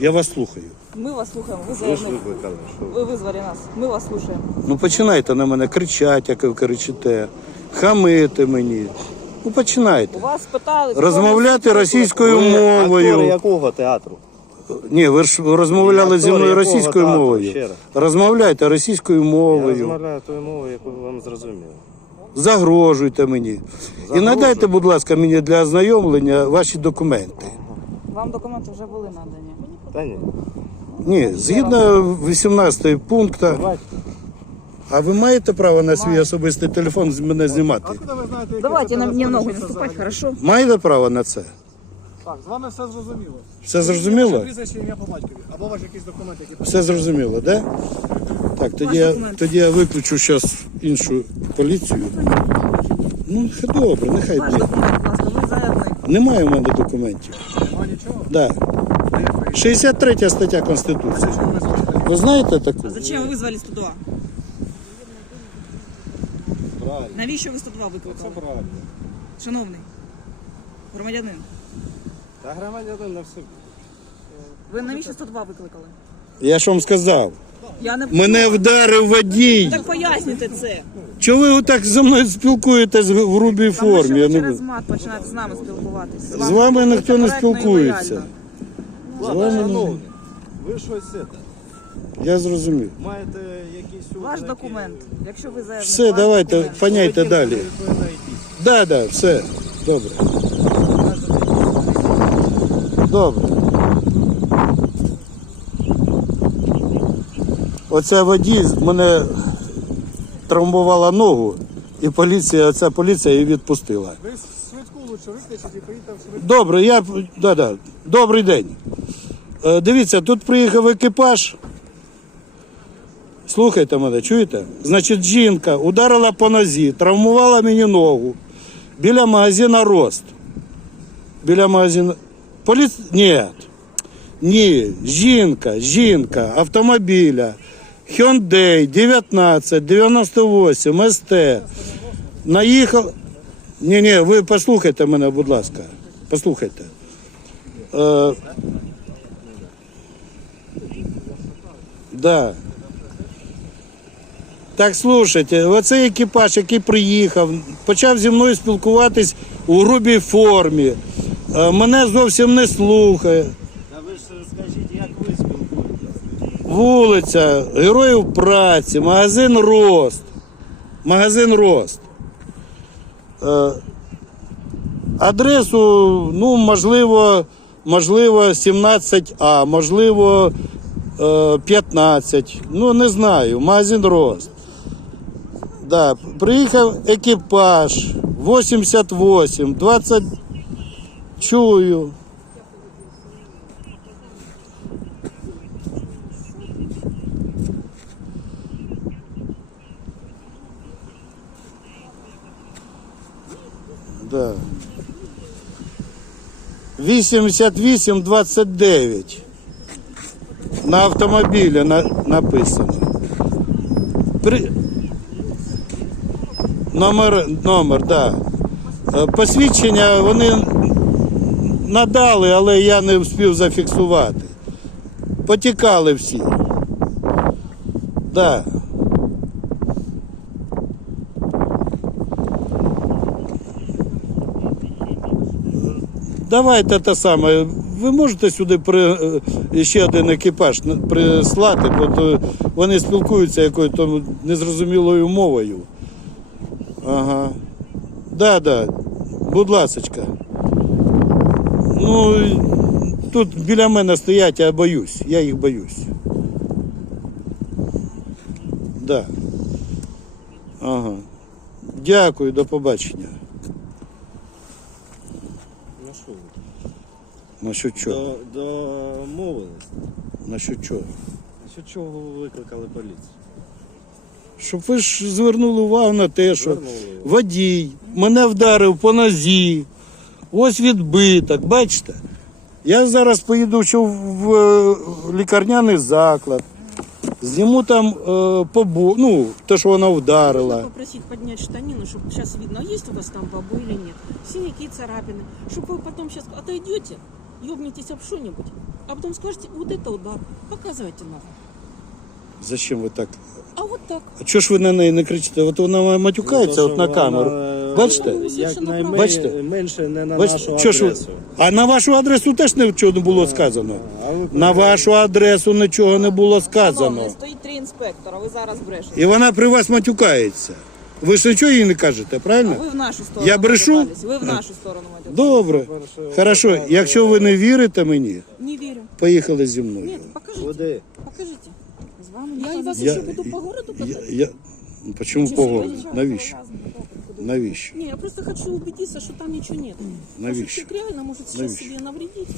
Я вас слухаю. Ми вас слухаємо. Ви Ви ж заявник. викликали, що Ви визвали нас. Ми вас слухаємо. Ну починайте на мене кричати, як ви кричите, хамити мені. Ну У починайте. вас питали. Розмовляти російською ви актори мовою. якого театру? Ні, ви ж розмовляли зі мною російською мовою. Розмовляйте російською Я мовою. розмовляю тою мовою, яку вам зрозуміло. Загрожуйте мені. І надайте, будь ласка, мені для ознайомлення ваші документи. Вам документи вже були надані. Та ні. Ні, згідно 18 пункту. А ви маєте право на свій особистий телефон з мене знімати? Откуда ви знаєте, Давайте на мне в ногу не наступать, хорошо? Маєте право на це? Так, з вами все зрозуміло. Все зрозуміло? Прізвище ім'я по батькові. Або ваш якийсь документ, який Все зрозуміло, так? Да? Так, тоді я, тоді я виключу зараз іншу поліцію. Ну, хай добре, нехай буде. Немає в мене документів. Нема нічого. Да. 63 стаття Конституції. Ви знаєте таку? Зачем ви визвали 102? Правильно. Навіщо ви 102 викликали? правильно. Шановний громадянин, Та громадянин на все. ви навіщо 102 викликали? Я ж вам сказав. Я не Мене вдарив водій. так поясните це. Чого ви отак зі мною спілкуєтесь в грубій Тому що формі? Я ви не... через мат починаєте з нами спілкуватися. З вами ніхто не коректно і спілкується. лояльно. Ладно, шановний, ви щось це, Я зрозумів. маєте якісь Ваш ознаки? документ. Якщо ви заявник, Все, ваш давайте, документ. поняйте далі. Відповідаєте. Да, да, все. Добре. Добре. Оця водій мене травмувала ногу, і поліція, оця поліція її відпустила. Ви швидку лучше викличете і поїдете в швидку. Добре, я да, да. добрий день. Е, дивіться, тут приїхав екіпаж. Слухайте мене, чуєте? Значить, жінка ударила по нозі, травмувала мені ногу біля магазина Рост. Біля магазину. Поліц... Ні. Ні, жінка, жінка, автомобіля. Hyundai 19, 98, СТ. Наїхав. Ні, ні, ви послухайте мене, будь ласка. Послухайте. Е, да. Так, слушайте, оцей екіпаж, який приїхав, почав зі мною спілкуватись у грубій формі. Е, мене зовсім не слухає. Та ви ж скажіть, як ви спілкуєтесь? Вулиця, Героїв праці, магазин Рост. Магазин Рост. Е, адресу, ну, можливо, можливо, 17А, можливо, е, 15. Ну, не знаю. Магазин Рост. Да, приїхав екіпаж 88, 20. Чую. Да. 88-29. На автомобілі на, написано. При... Номер, номер, да. Е, Посвідчення вони надали, але я не встиг зафіксувати. Потікали всі. Да. Давайте те саме. Ви можете сюди при, е, ще один екіпаж прислати, бо то вони спілкуються якоюсь незрозумілою мовою. Ага. Да, да. Будь ласочка. Ну, тут біля мене стоять, я боюсь. Я їх боюсь. Да. Ага. Дякую, до побачення. Ну що ви? Насчет чого? До, домовились. Насчет чого? Що чого ви викликали поліцію? Щоб ви ж звернули увагу на те, що Звернули. водій мене вдарив по нозі. Ось відбиток, бачите? Я зараз поїду ще в е, лікарняний заклад. зніму там е, побу... ну, те, що вона Можно вдарила. попросить поднять штанину, чтобы сейчас видно, а есть у вас там бабу или нет. Синяки, царапины. Чтобы вы потом сейчас отойдете, ёбнетесь об что-нибудь, а потом скажете, вот это удар. Показывайте нам. Зачем ви так? А вот так. А чого ж ви на неї не кричите? От вона матюкається от на камеру. Бачите? Бачите? Як Бачите? найменше не на Бачите, нашу що ж ви- адресу. А на вашу адресу теж нічого не було сказано. А ви На вашу адресу нічого не було сказано. Шановний, стоїть три інспектора, ви зараз брешете. І вона при вас матюкається. Ви ж нічого їй не кажете, правильно? Ви в нашу сторону. Я брешу? матюкались, Ви в нашу сторону матюкались. Добре. Хорошо, якщо ви не вірите мені, Не верю. поїхали зі мною. Нет, покажите. Куди? Покажите. З вами Я вас Я- еще буду по городу Я, я... ну, Почему по городу? Навіщо? Навіщо? Не, я просто хочу убедиться, что там ничего нет. Потому Навіщо? человек реально может сейчас Навіщо? себе навредить,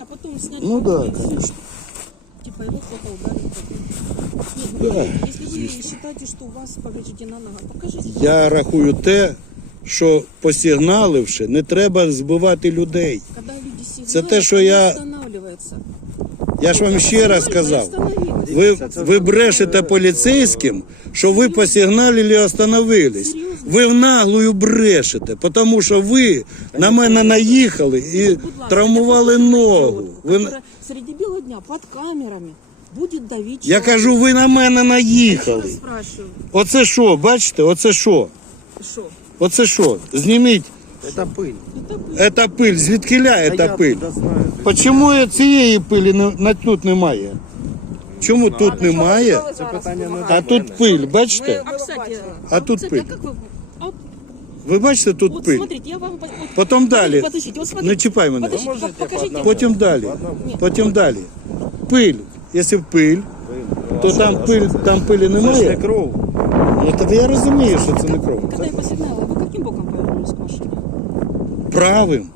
а потом снять Ну да, и конечно. Типа его кто-то ударил. Нет, Да, ну, если вы считаете, что у вас повреждена нога, покажите. Я рахую те, що посигналивши, не треба збивати людей. Когда люди сигналят, Це те, що я- Я ж вам ще раз сказав. Ви, ви брешете поліцейським, що ви посигналили і остановились. Ви в наглую брешете, тому що ви на мене наїхали і травмували ногу. Ви... Среди бела дня под камерами будет давить Я кажу, ви на мене наїхали. Оце що, бачите, оце що? Оце що? Зніміть, Це пиль. Это це пиль, звідкиля Та це пиль. Чому цієї пилі не- тут немає? Чому тут немає? Це питання не А тут пиль, бачите? А, кстати, А тут кстати, пыль. а как вы... А вот, Ви бачите тут вот пиль? смотрите, я вам... по- Вот, Потім далі. Подождите, вот Не смотрите. чіпай мене. Подождите, можете по- покажите. по Потім далі. Ні. Потім далі. Пиль. Якщо пиль, то там пиль, там пилі Це ж не немає. кров. Ну так я розумію, що це не кров. Когда я посигналила, вы каким боком повернулись к машине? Правим.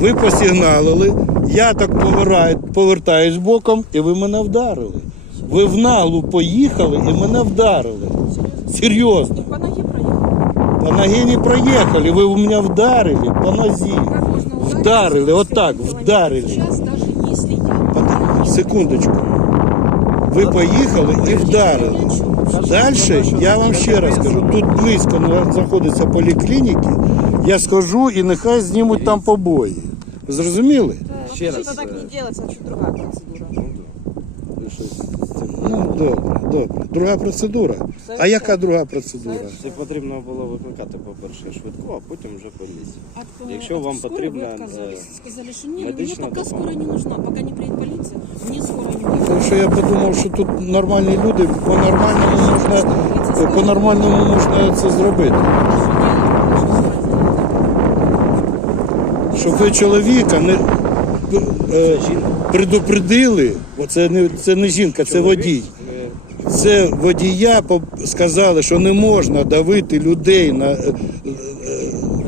Ви посигналили, я так повираю, повертаюсь боком, і ви мене вдарили. Ви в наглу поїхали і мене вдарили. Серйозно. По ноге проехал. По ноге не проехали, вы у меня вдарили по нозе. Как можно ударить Вдарили, 30 вдарили. в час, даже если я... Секундочку. Ви поїхали і вдарили. Далі я вам ще раз кажу, тут близько на- знаходиться поліклініки. Я схожу і нехай знімуть там побої. Ви Зрозуміли? Ще раз. Это так не делается, а чуть другая процедура. Ну добре, добре. Друга процедура. А яка друга процедура? Це потрібно було викликати, по-перше, швидку, а потім вже поліцію. От, э, Якщо от вам скорой потрібно, вы отказались. э, Сказали, что нет, мне медична пока допомога. скорая не нужна, пока не приедет полиция, мне скорая не нужна. Тому що я подумав, що тут нормальні люди, по-нормальному можна, по-нормальному можна це зробити. Щоб ви чоловіка не е, предупредили, бо це не, це не жінка, це водій. Е, Це водія сказали, що не можна давити людей на. е, е,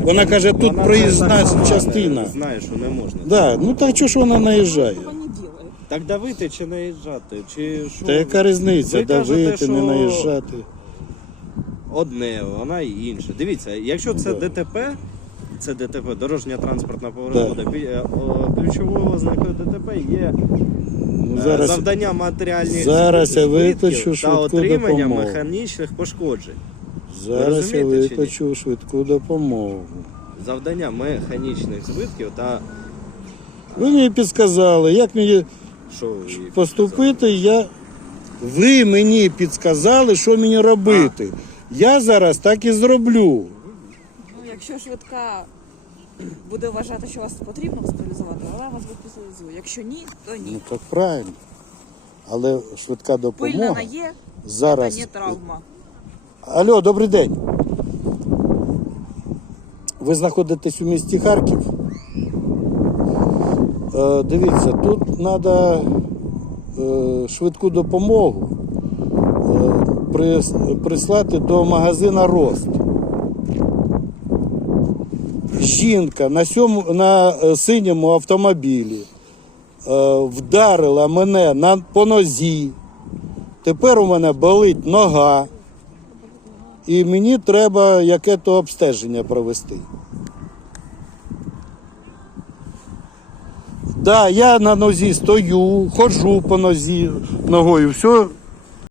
Вона каже, тут проїзна частина. Знає, що не можна. Да, ну так чого ж вона наїжджає? Так давити чи наїжджати? Чи що? Та яка різниця, Ви кажете, давити, не що- наїжджати. Одне, вона і інше. Дивіться, якщо це ДТП, це ДТП, дорожня транспортна пригода, е, ключовою ознакою ДТП є Ну, е, зараз завдання матеріальних зараз я викличу та отримання допомогу. механічних пошкоджень. Зараз я викличу швидку допомогу. Завдання механічних збитків та Ви мені підказали, як мені що поступити. Я... Ви мені підказали, що мені робити. Я зараз так і зроблю. Якщо швидка буде вважати, що вас потрібно госпіталізувати, вона вас госпіталізує. Якщо ні, то ні. Ну так правильно. Але швидка Пильна допомога на є, та зараз. не травма. Алло, добрий день. Ви знаходитесь у місті Харків. Е, дивіться, тут треба е, швидку допомогу е, прис- прислати до магазина Рост. Жінка на, сьому, на е, синьому автомобілі е, вдарила мене на, по нозі. Тепер у мене болить нога. І мені треба яке-то обстеження провести. Да, я на нозі стою, ходжу по нозі ногою, все